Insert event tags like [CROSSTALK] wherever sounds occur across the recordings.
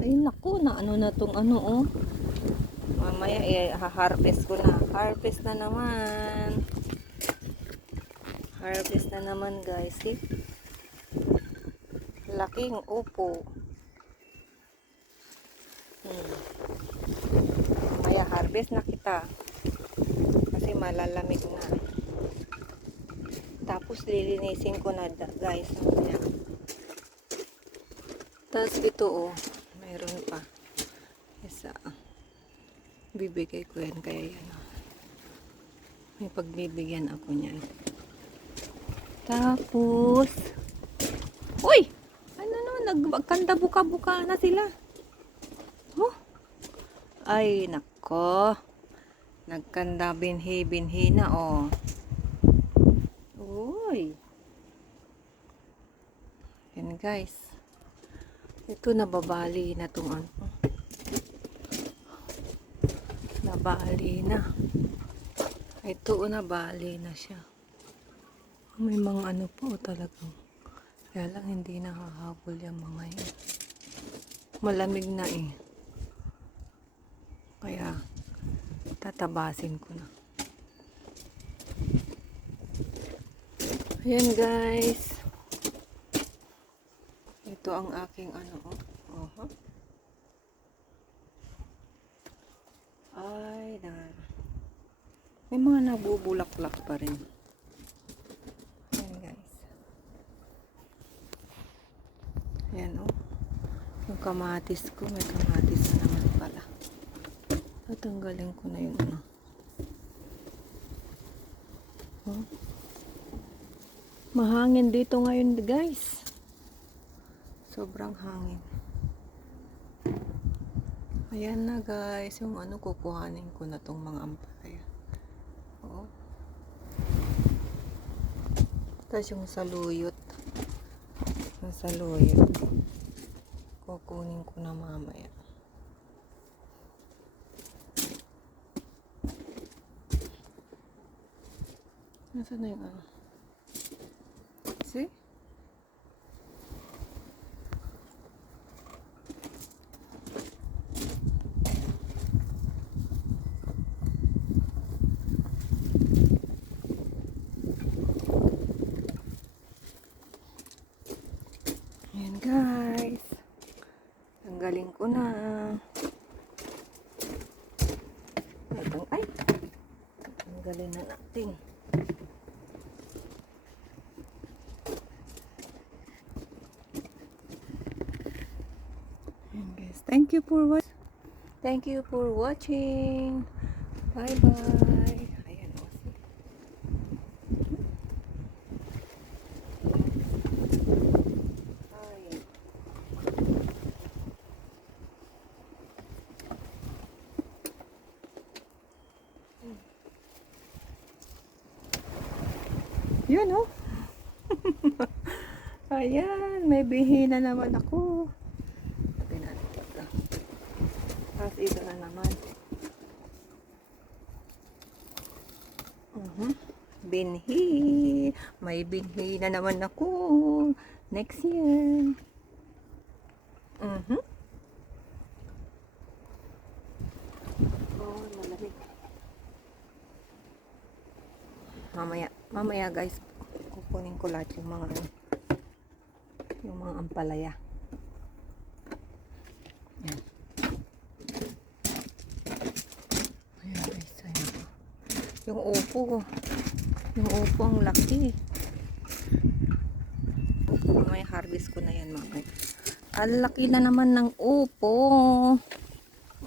Ay naku, na ano na tong ano oh. Mamaya eh, ha-harvest ko na. Harvest na naman. Harvest na naman guys. See? Laking upo. Hmm. Mamaya harvest na kita. Kasi malalamig na. Tapos lilinisin ko na guys. Tapos ito oh. Mayroon pa. Isa. Bibigay ko yan kaya yan. May pagbibigyan ako niyan. Tapos. Uy! Ano naman? Nagkanda buka-buka na sila. Oh. Ay, nako. Nagkanda binhi-binhi na, oh. Uy. Yan, guys. Ito, nababali na tong ano. Nabali na. Ito, nabali na siya. May mga ano po talagang. Kaya lang hindi nakahabol yung mga yun. Malamig na eh. Kaya tatabasin ko na. Ayan guys. Ito ang aking ano oh. Oho. Ay, na. May mga nabubulaklak pa rin. Ayan guys. Ayan oh. Yung kamatis ko, may kamatis na naman pala. Tatanggalin ko na yung ano. Oh. Mahangin dito ngayon guys. Sobrang hangin. Ayan na guys, yung ano kukuhanin ko na tong mga ampalaya. Oo. Tapos yung saluyot. Yung saluyot. Kukunin ko na mamaya. Nasaan na yung ano? See? Ayan guys. Tanggalin ko na. Itong, ay! Tanggalin na natin. Ayan guys. Thank you for watching. Thank you for watching. Bye bye. Ayan o. Ay. Yun oh. [LAUGHS] Ayan, may bihina naman ako. Tapos ito na naman. Mhm. Binhi. May binhi na naman ako. Next year. Mhm. Oh, malamig. Mamaya, mamaya guys, kukunin ko lahat yung mga ano, yung mga ampalaya. Yan. Ayan guys, ayan. Yung upo, yung upo ang laki. Mamaya harvest ko na yan mamaya. Ang laki na naman ng upo.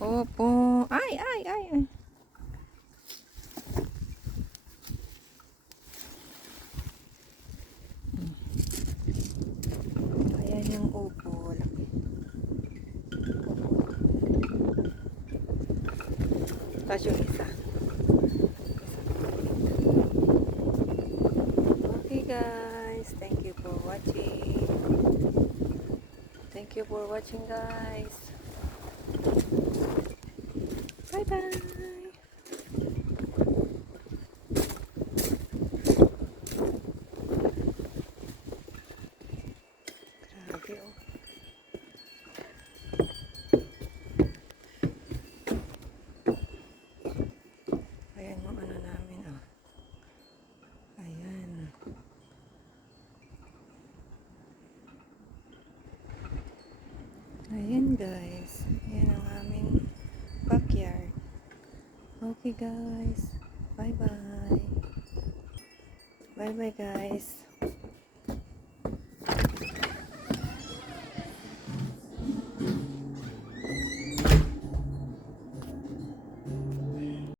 Opo. Ay, ay, ay, ay. Ayan yung upo. Laki. Tapos yung isa. Okay guys. Thank you for watching. Thank you for watching guys. Bye bye. Ayan guys, yan ang aming backyard. Okay guys, bye bye. Bye bye guys.